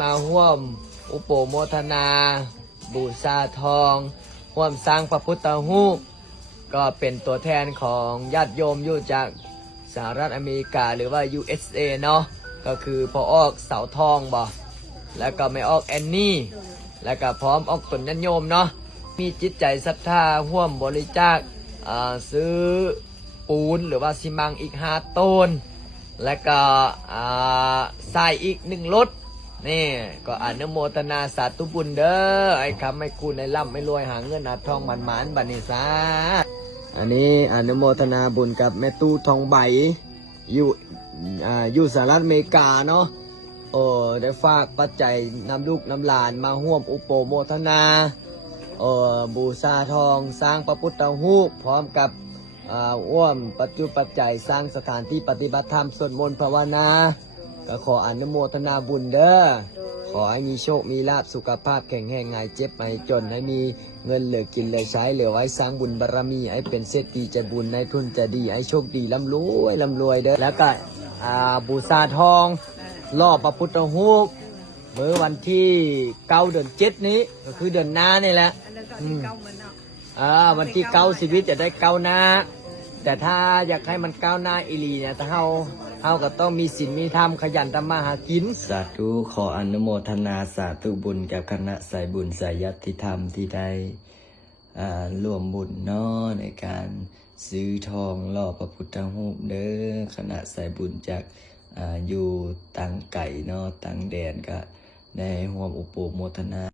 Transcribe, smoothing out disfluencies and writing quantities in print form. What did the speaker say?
มาร่วมอุปโมทนาบูชาทองร่วมสร้างพระพุทธรูปก็เป็นตัวแทนของญาติโยมอยู่จากสหรัฐอเมริกาหรือว่า USA เนาะก็คือพอออกเสาทองบ่แล้วก็ไม่ออกแอนนี่แล้วก็พร้อมออกตนญาติโยมเนาะมีจิตใจศรัทธาร่วมบริจาคซื้อปูนหรือว่าซีมังอีก5 ต้นแล้วก็ทรายอีก1 รถนี่ก็อนุโมทนาสาธุบุญเด้อไอ้คำไม่คูณไอ้ล่ำไม่รวยหาเงินหาทองมันหมานบันิสาอันนี้อนุโมทนาบุญกับแม่ตู้ทองใบอยู่สหรัฐอเมริกาเนาะได้ฝากปัจจัยนำลูกนำหลานมาร่วมอุปโมทนาบูชาทองสร้างพระพุทธรูปพร้อมกับร่วมปัจจุปัจจัยสร้างสถานที่ปฏิบัติธรรมสวดมนต์ภาวนาก็ขออนุโมทนาบุญเด้อขอให้มีโชคมีลาภสุขภาพแข็งแรงหายเจ็บหายจนให้มีเงินเหลือกินเหลือใช้เหลือไว้สร้างบุญบารมีให้เป็นเศรษฐีใจบุญในทุนจะดีให้โชคดีร่ำรวยเด้อแล้วก็บูชาทองล่อพระพุทธรูปเมื่อวันที่9 เดือน 7นี้ก็คือเดือนหน้านี่แหละวันที่9ชีวิตจะได้ก้าวหน้าแต่ถ้าอยากให้มันก้าวหน้าอีหลีเนี่ยถ้าเฮาก็ต้องมีศีลมีธรรมขยันทำมาหากินสาธุขออนุโมทนาสาธุบุญกับคณะสายบุญสายญาติธรรมที่ได้ร่วมบุญเนาะในการซื้อทองหล่อพระพุทธรูปเด้อคณะสายบุญจากอยู่ต่างไก่เนาะต่างแดนก็ได้ร่วมอุปโมทนา